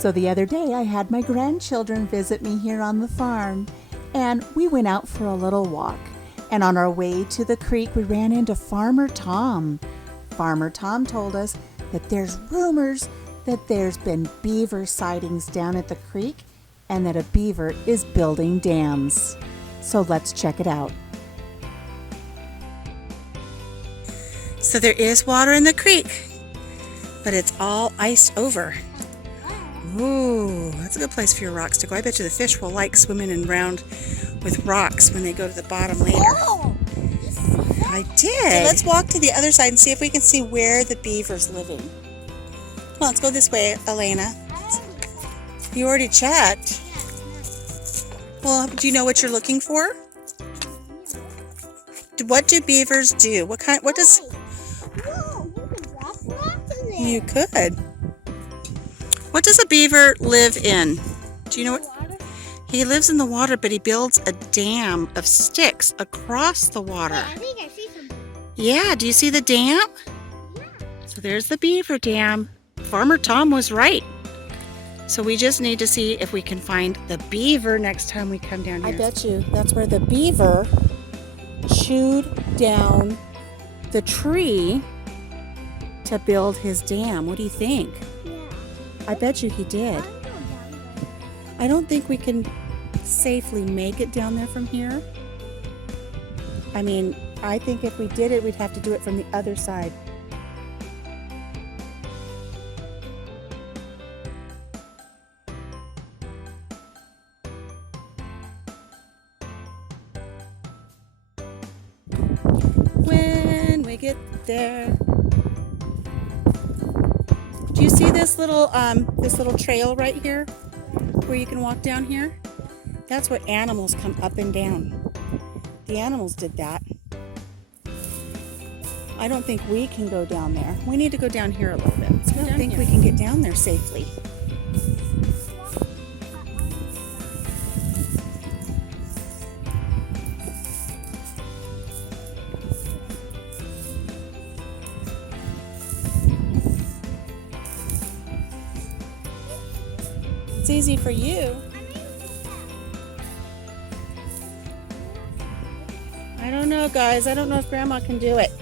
So the other day I had my grandchildren visit me here on the farm, and we went out for a little walk. And on our way to the creek, we ran into Farmer Tom. Farmer Tom told us that there's rumors that there's been beaver sightings down at the creek and that a beaver is building dams. So let's check it out. So there is water in the creek, but it's all iced over. Ooh, that's a good place for your rocks to go. I bet you the fish will like swimming around with rocks when they go to the bottom later. Oh, I did. So let's walk to the other side and see if we can see where the beaver's living. Come on, let's go this way, Elena. You already checked. Well, do you know what you're looking for? What do beavers do? What does... no, you can drop rocks in there. You could. What does a beaver live in? Do you know what? He lives in the water, but he builds a dam of sticks across the water. Hey, I think I see something. Yeah, do you see the dam? Yeah. So there's the beaver dam. Farmer Tom was right. So we just need to see if we can find the beaver next time we come down here. I bet you that's where the beaver chewed down the tree to build his dam. What do you think? Yeah. I bet you he did. I'm going down there. I don't think we can safely make it down there from here. I mean, I think if we did it, we'd have to do it from the other side. When we get there. Do you see this little trail right here where you can walk down here? That's what animals come up and down. The animals did that. I don't think we can go down there. We need to go down here a little bit. I don't think we can get down there safely. It's easy for you. I don't know, guys. I don't know if Grandma can do it.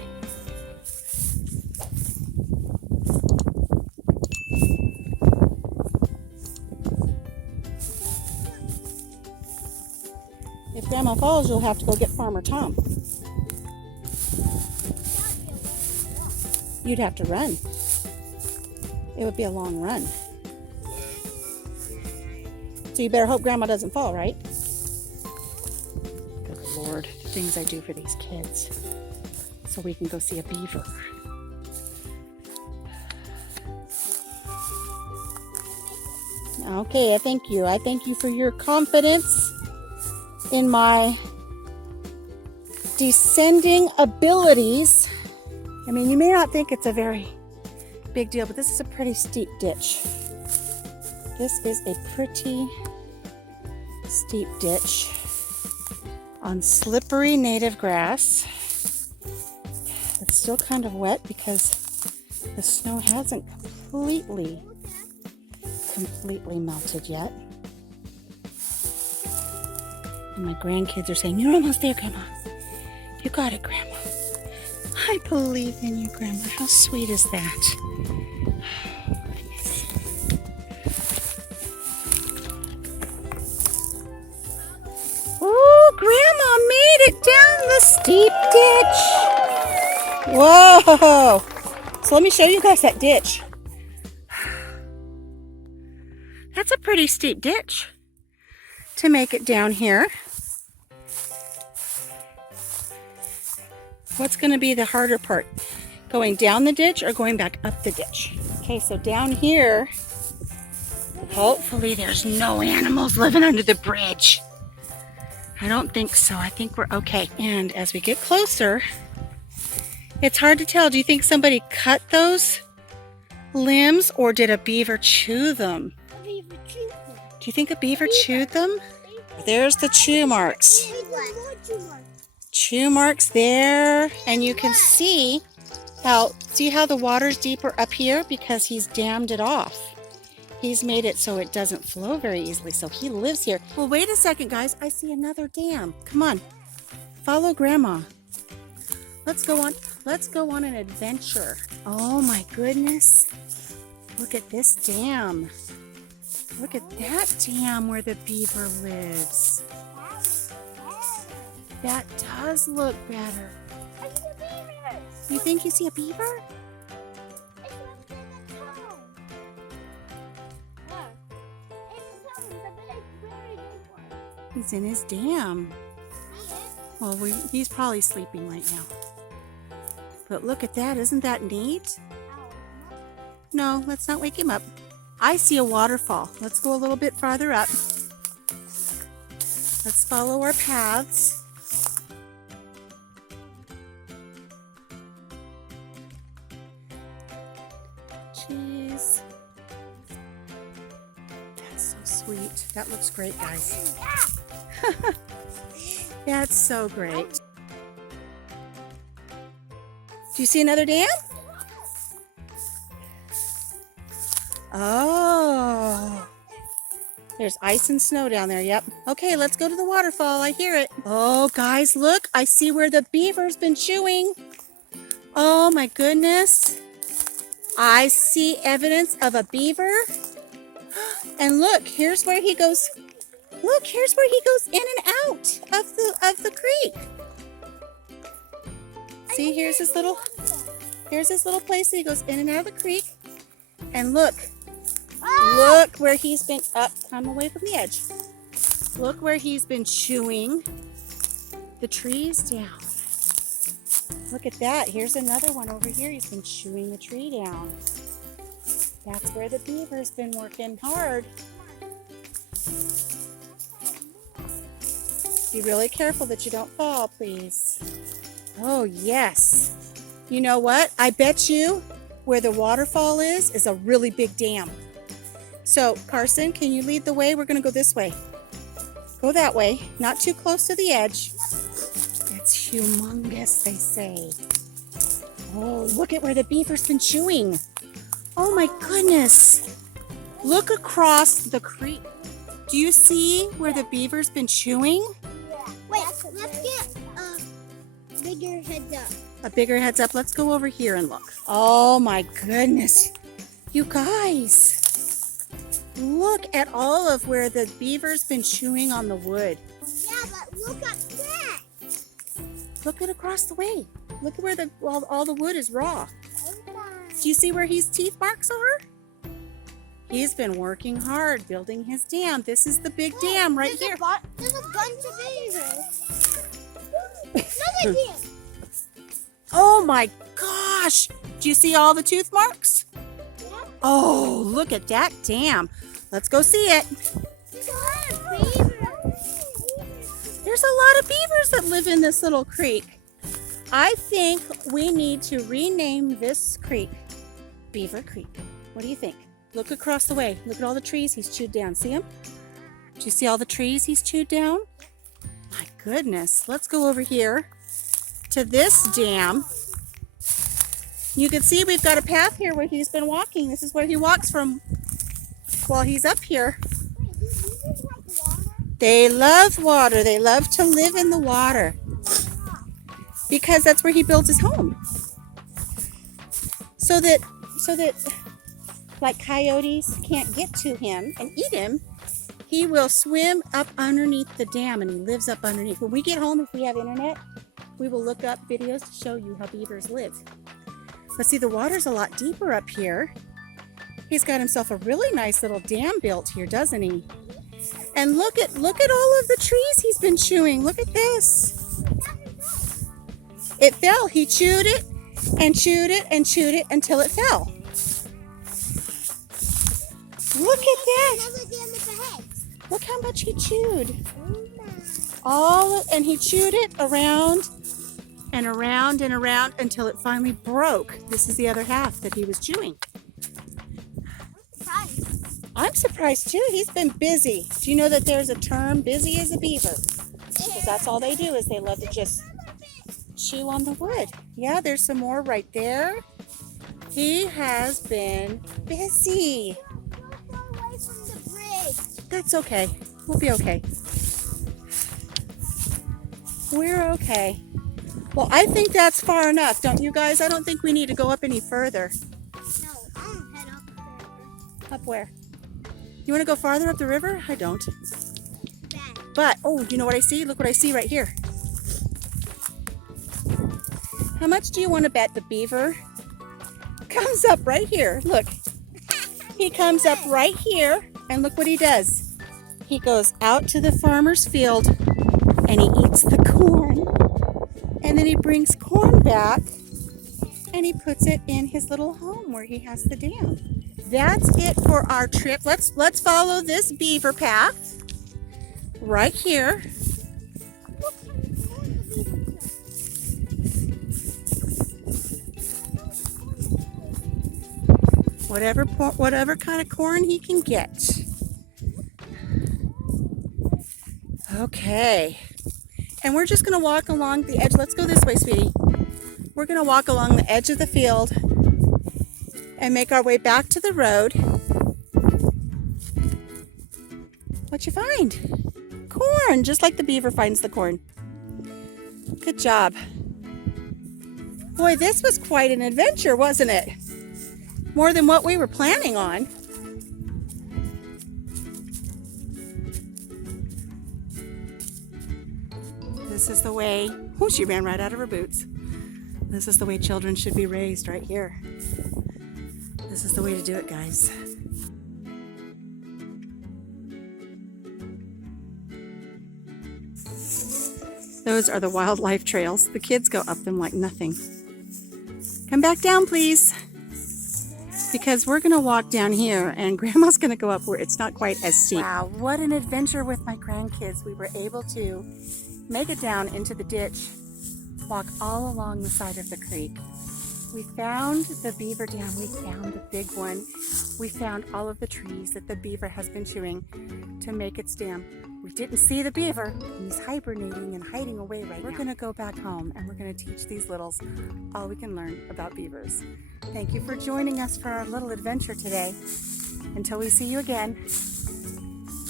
If Grandma falls, you'll have to go get Farmer Tom. You'd have to run. It would be a long run. So you better hope Grandma doesn't fall, right? Good Lord, the things I do for these kids. So we can go see a beaver. Okay, I thank you. I thank you for your confidence in my descending abilities. I mean, you may not think it's a very big deal, but this is a pretty steep ditch. This is a pretty steep ditch on slippery native grass. It's still kind of wet because the snow hasn't completely melted yet. And my grandkids are saying, "You're almost there, Grandma. You got it, Grandma. I believe in you, Grandma." How sweet is that? Oh, Grandma made it down the steep ditch. Whoa! So let me show you guys that ditch. That's a pretty steep ditch to make it down here. What's going to be the harder part? Going down the ditch or going back up the ditch? Okay, so down here, hopefully there's no animals living under the bridge. I don't think so. I think we're okay. And as we get closer, it's hard to tell. Do you think somebody cut those limbs or did a beaver chew them? A beaver chewed them. Do you think a beaver chewed them? There's the chew marks. Chew marks there. And you can see how the water's deeper up here because he's dammed it off. He's made it so it doesn't flow very easily, so he lives here. Well, wait a second, guys. I see another dam. Come on. Follow Grandma. Let's go on. Let's go on an adventure. Oh my goodness. Look at this dam. Look at that dam where the beaver lives. That does look better. I see a beaver. You think you see a beaver? It's up in the town. It's the town, the very big one. He's in his dam. See it? Well, he's probably sleeping right now. But look at that. Isn't that neat? No, let's not wake him up. I see a waterfall. Let's go a little bit farther up. Let's follow our paths. Jeez. That's so sweet. That looks great, guys. That's so great. Do you see another dam? Oh. There's ice and snow down there, yep. Okay, let's go to the waterfall. I hear it. Oh, guys, look. I see where the beaver's been chewing. Oh, my goodness. I see evidence of a beaver. And look, here's where he goes. Look, here's where he goes in and out of the creek. See, here's his little place that he goes in and out of the creek. And look where he's been come away from the edge. Look where he's been chewing the trees down. Look at that. Here's another one over here. He's been chewing the tree down. That's where the beaver's been working hard. Be really careful that you don't fall, please. Oh, yes. You know what? I bet you where the waterfall is a really big dam. So, Carson, can you lead the way? We're going to go this way. Go that way. Not too close to the edge. It's humongous, they say. Oh, look at where the beaver's been chewing. Oh, my goodness. Look across the creek. Do you see where the beaver's been chewing? Wait, let's get a bigger heads up. A bigger heads up. Let's go over here and look. Oh my goodness. You guys, look at all of where the beaver's been chewing on the wood. Yeah, but look at that. Look at across the way. Look at where all the wood is raw. Do you see where his teeth marks are? He's been working hard building his dam. This is the big dam right here. There's a bunch of beavers. Another dam. Oh my gosh. Do you see all the tooth marks? Yeah. Oh, look at that dam. Let's go see it. There's a lot of beavers. There's a lot of beavers that live in this little creek. I think we need to rename this creek Beaver Creek. What do you think? Look across the way. Look at all the trees he's chewed down. See them? Do you see all the trees he's chewed down? My goodness. Let's go over here to this dam. You can see we've got a path here where he's been walking. This is where he walks from while he's up here. They love water. They love to live in the water because that's where he builds his home. So that like coyotes can't get to him and eat him, he will swim up underneath the dam, and he lives up underneath. When we get home, if we have internet, we will look up videos to show you how beavers live. But see, the water's a lot deeper up here. He's got himself a really nice little dam built here, doesn't he? And look at all of the trees he's been chewing. Look at this. It fell. He chewed it and chewed it and chewed it until it fell. Look at that. Another dam with the heads. Look how much he chewed. Oh my. And he chewed it around and around and around until it finally broke. This is the other half that he was chewing. I'm surprised too. He's been busy. Do you know that there's a term, busy as a beaver? Because that's all they do, is they love to just chew on the wood. Yeah, there's some more right there. He has been busy. That's okay. We'll be okay. We're okay. Well, I think that's far enough, don't you guys? I don't think we need to go up any further. No, I'll head up there. Up where? You want to go farther up the river? I don't. Bad. But, oh, you know what I see? Look what I see right here. How much do you want to bet the beaver comes up right here? Look. He comes up right here, and look what he does. He goes out to the farmer's field, and he eats the corn. And then he brings corn back, and he puts it in his little home where he has the dam. That's it for our trip. Let's follow this beaver path right here. Whatever kind of corn he can get. Okay. And we're just going to walk along the edge. Let's go this way, sweetie. We're going to walk along the edge of the field and make our way back to the road. What'd you find? Corn, just like the beaver finds the corn. Good job. Boy, this was quite an adventure, wasn't it? More than what we were planning on. This is the way, oh, she ran right out of her boots. This is the way children should be raised right here. This is the way to do it, guys. Those are the wildlife trails. The kids go up them like nothing. Come back down, please. Because we're going to walk down here and Grandma's going to go up where it's not quite as steep. Wow, what an adventure with my grandkids. We were able to make it down into the ditch, walk all along the side of the creek. We found the beaver dam. We found the big one. We found all of the trees that the beaver has been chewing to make its dam. We didn't see the beaver. He's hibernating and hiding away right now. We're going to go back home and we're going to teach these littles all we can learn about beavers. Thank you for joining us for our little adventure today. Until we see you again,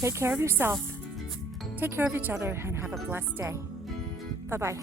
take care of yourself, take care of each other, and have a blessed day. Bye-bye.